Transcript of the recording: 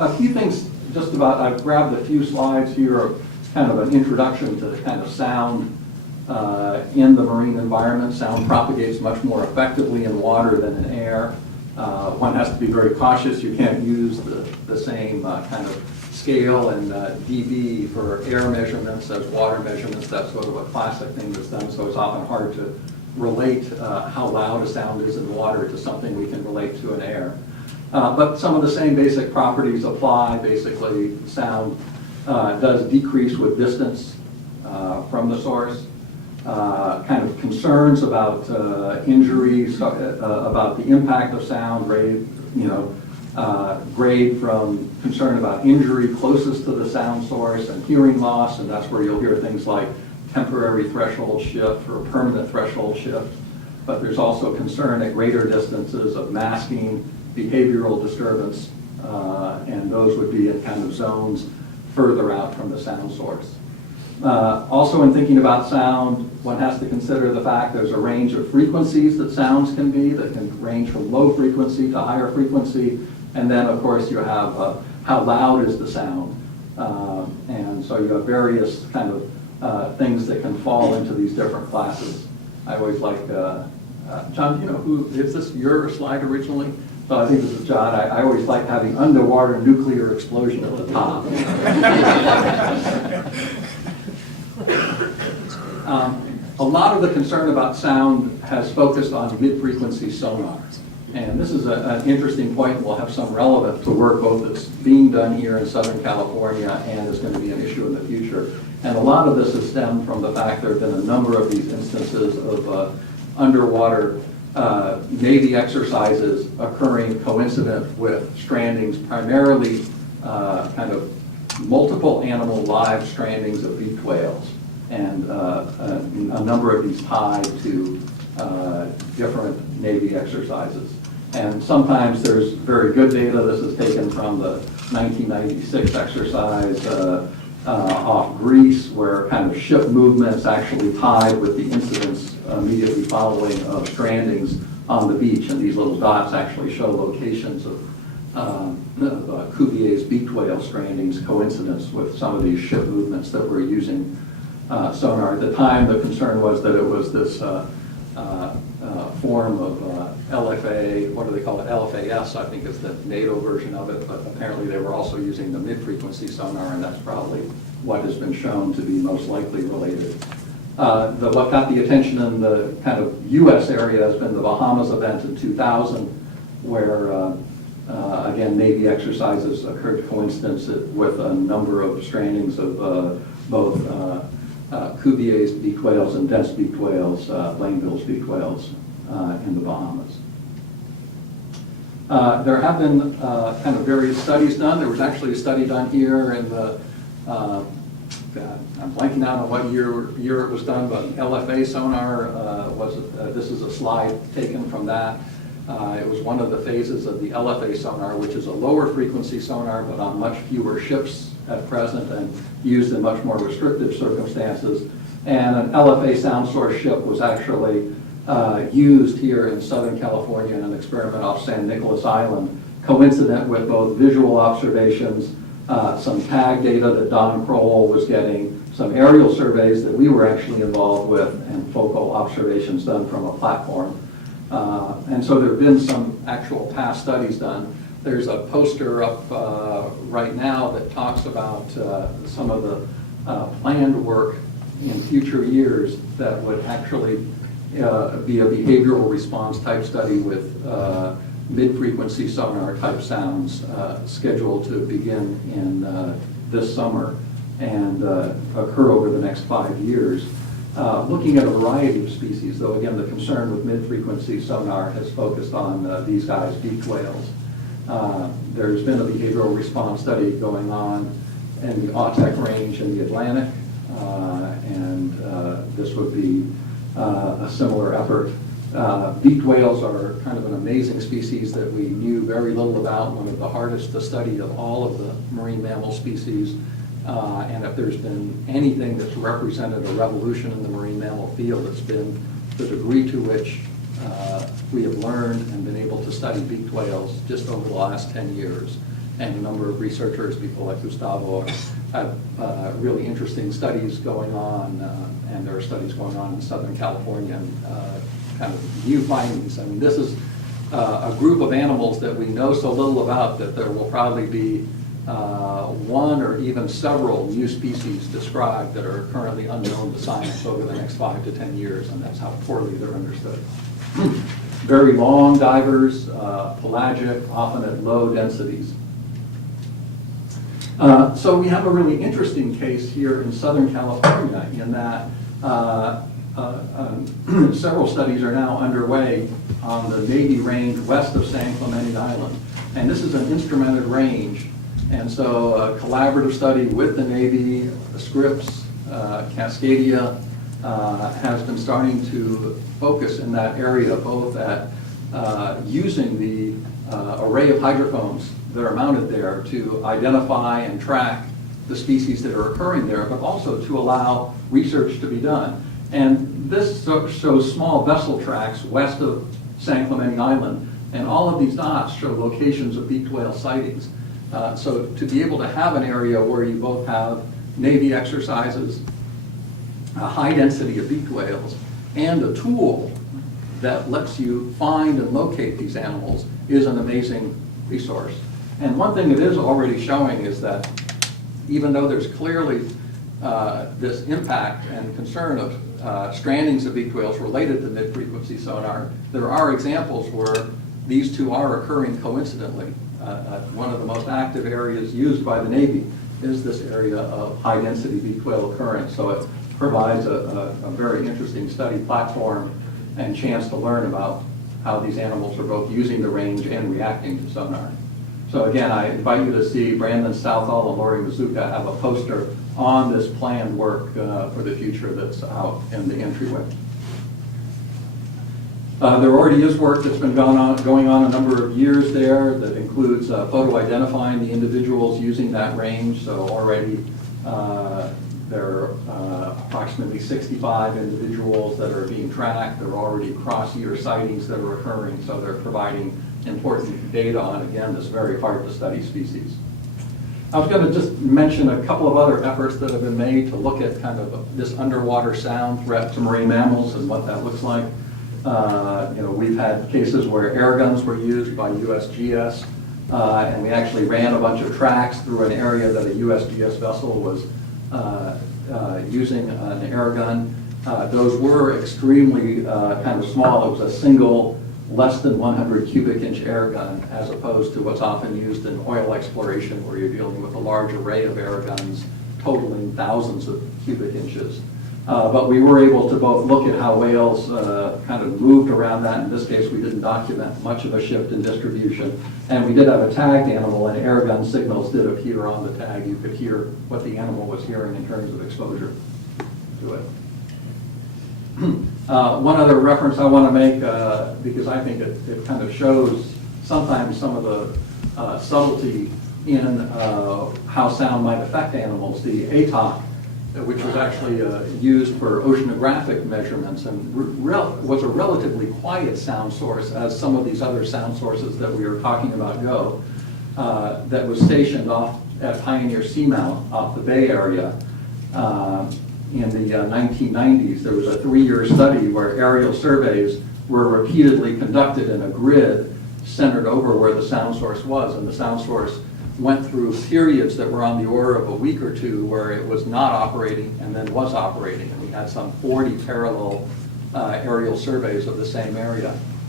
a few things just about, I've grabbed a few slides here of kind of an introduction to the kind of sound in the marine environment. Sound propagates much more effectively in water than in air. One has to be very cautious. You can't use the same kind of scale and dB for air measurements as water measurements. That's sort of a classic thing that's done, so it's often hard to relate how loud a sound is in water to something we can relate to in air. But some of the same basic properties apply. Basically, sound does decrease with distance from the source. Kind of concerns about injuries, about the impact of sound, grade from concern about injury closest to the sound source and hearing loss, and that's where you'll hear things like temporary threshold shift or permanent threshold shift. But there's also concern at greater distances of masking, behavioral disturbance, and those would be in kind of zones further out from the sound source. Also, in thinking about sound, one has to consider the fact there's a range of frequencies that sounds can be, that can range from low frequency to higher frequency, and then of course you have how loud is the sound, and so you have various kind of things that can fall into these different classes. I always like, John, you know, who, is this your slide originally? So I think this is John. I always like having underwater nuclear explosion at the top. A lot of the concern about sound has focused on mid-frequency sonar. And this is an interesting point. We'll have some relevant to work both that's being done here in Southern California and is going to be an issue in the future. And a lot of this has stemmed from the fact there have been a number of these instances of underwater Navy exercises occurring coincident with strandings, primarily kind of multiple animal live strandings of beaked whales, and a number of these tied to different Navy exercises. And sometimes there's very good data. This is taken from the 1996 exercise off Greece, where kind of ship movements actually tied with the incidents immediately following of strandings on the beach. And these little dots actually show locations of Cuvier's beaked whale strandings, coincidence with some of these ship movements that were using sonar. At the time, the concern was that it was this form of LFA, what do they call it? LFAS, I think is the NATO version of it, but apparently they were also using the mid-frequency sonar, and that's probably what has been shown to be most likely related. What got the attention in the kind of U.S. area has been the Bahamas event in 2000, where again, Navy exercises occurred coincidence with a number of strandings of both Cuvier's beaked whales and dense beaked whales, Langeville's beaked whales in the Bahamas. There have been kind of various studies done. There was actually a study done here in the, I'm blanking out on what year it was done, but LFA sonar this is a slide taken from that. It was one of the phases of the LFA sonar, which is a lower frequency sonar, but on much fewer ships at present and used in much more restrictive circumstances. And an LFA sound source ship was actually used here in Southern California in an experiment off San Nicolas Island, coincident with both visual observations, some tag data that Don Kroll was getting, some aerial surveys that we were actually involved with, and focal observations done from a platform. And so there have been some actual past studies done. There's a poster up right now that talks about some of the planned work in future years that would actually be a behavioral response type study with mid-frequency sonar type sounds scheduled to begin in this summer and occur over the next 5 years. Looking at a variety of species, though again the concern with mid-frequency sonar has focused on these guys, beaked whales. There's been a behavioral response study going on in the Autek range in the Atlantic, and this would be a similar effort. Beaked whales are kind of an amazing species that we knew very little about, one of the hardest to study of all of the marine mammal species. And if there's been anything that's represented a revolution in the marine mammal field, it's been the degree to which we have learned and been able to study beaked whales just over the last 10 years. and a number of researchers, people like Gustavo, have really interesting studies going on, and there are studies going on in Southern California, and kind of new findings. I mean, this is a group of animals that we know so little about that there will probably be one or even several new species described that are currently unknown to science over the next 5 to 10 years, and that's how poorly they're understood. Very long divers, pelagic, often at low densities. So we have a really interesting case here in Southern California in that several studies are now underway on the Navy range west of San Clemente Island. And this is an instrumented range. And so a collaborative study with the Navy, the Scripps, Cascadia, has been starting to focus in that area, both at using the array of hydrophones that are mounted there to identify and track the species that are occurring there, but also to allow research to be done. And this shows small vessel tracks west of San Clemente Island, and all of these dots show locations of beaked whale sightings. So to be able to have an area where you both have Navy exercises, a high density of beaked whales, and a tool that lets you find and locate these animals is an amazing resource. And one thing it is already showing is that even though there's clearly this impact and concern of strandings of beaked whales related to mid-frequency sonar, there are examples where these two are occurring coincidentally. One of the most active areas used by the Navy is this area of high-density beaked whale occurrence. So it provides a very interesting study platform and chance to learn about how these animals are both using the range and reacting to sonar. So again, I invite you to see Brandon Southall and Lori Mazuka have a poster on this planned work for the future that's out in the entryway. There already is work that's been going on a number of years there that includes photo identifying the individuals using that range. So already there are approximately 65 individuals that are being tracked. There are already cross-year sightings that are occurring, so they're providing important data on, again, this very hard to study species. I was going to just mention a couple of other efforts that have been made to look at kind of this underwater sound threat to marine mammals and what that looks like. We've had cases where air guns were used by USGS, and we actually ran a bunch of tracks through an area that a USGS vessel was using an air gun. Those were extremely kind of small. It was a single, less than 100 cubic inch air gun, as opposed to what's often used in oil exploration, where you're dealing with a large array of air guns totaling thousands of cubic inches. But we were able to both look at how whales kind of moved around that. In this case, we didn't document much of a shift in distribution. And we did have a tagged animal, and air gun signals did appear on the tag. You could hear what the animal was hearing in terms of exposure to it. One other reference I want to make, because I think it kind of shows sometimes some of the subtlety in how sound might affect animals. The ATOC, which was actually used for oceanographic measurements and was a relatively quiet sound source, as some of these other sound sources that we were talking about go, that was stationed off at Pioneer Seamount off the Bay Area. In the 1990s, there was a 3-year study where aerial surveys were repeatedly conducted in a grid centered over where the sound source was, and the sound source went through periods that were on the order of a week or two where it was not operating and then was operating. And we had some 40 parallel aerial surveys of the same area.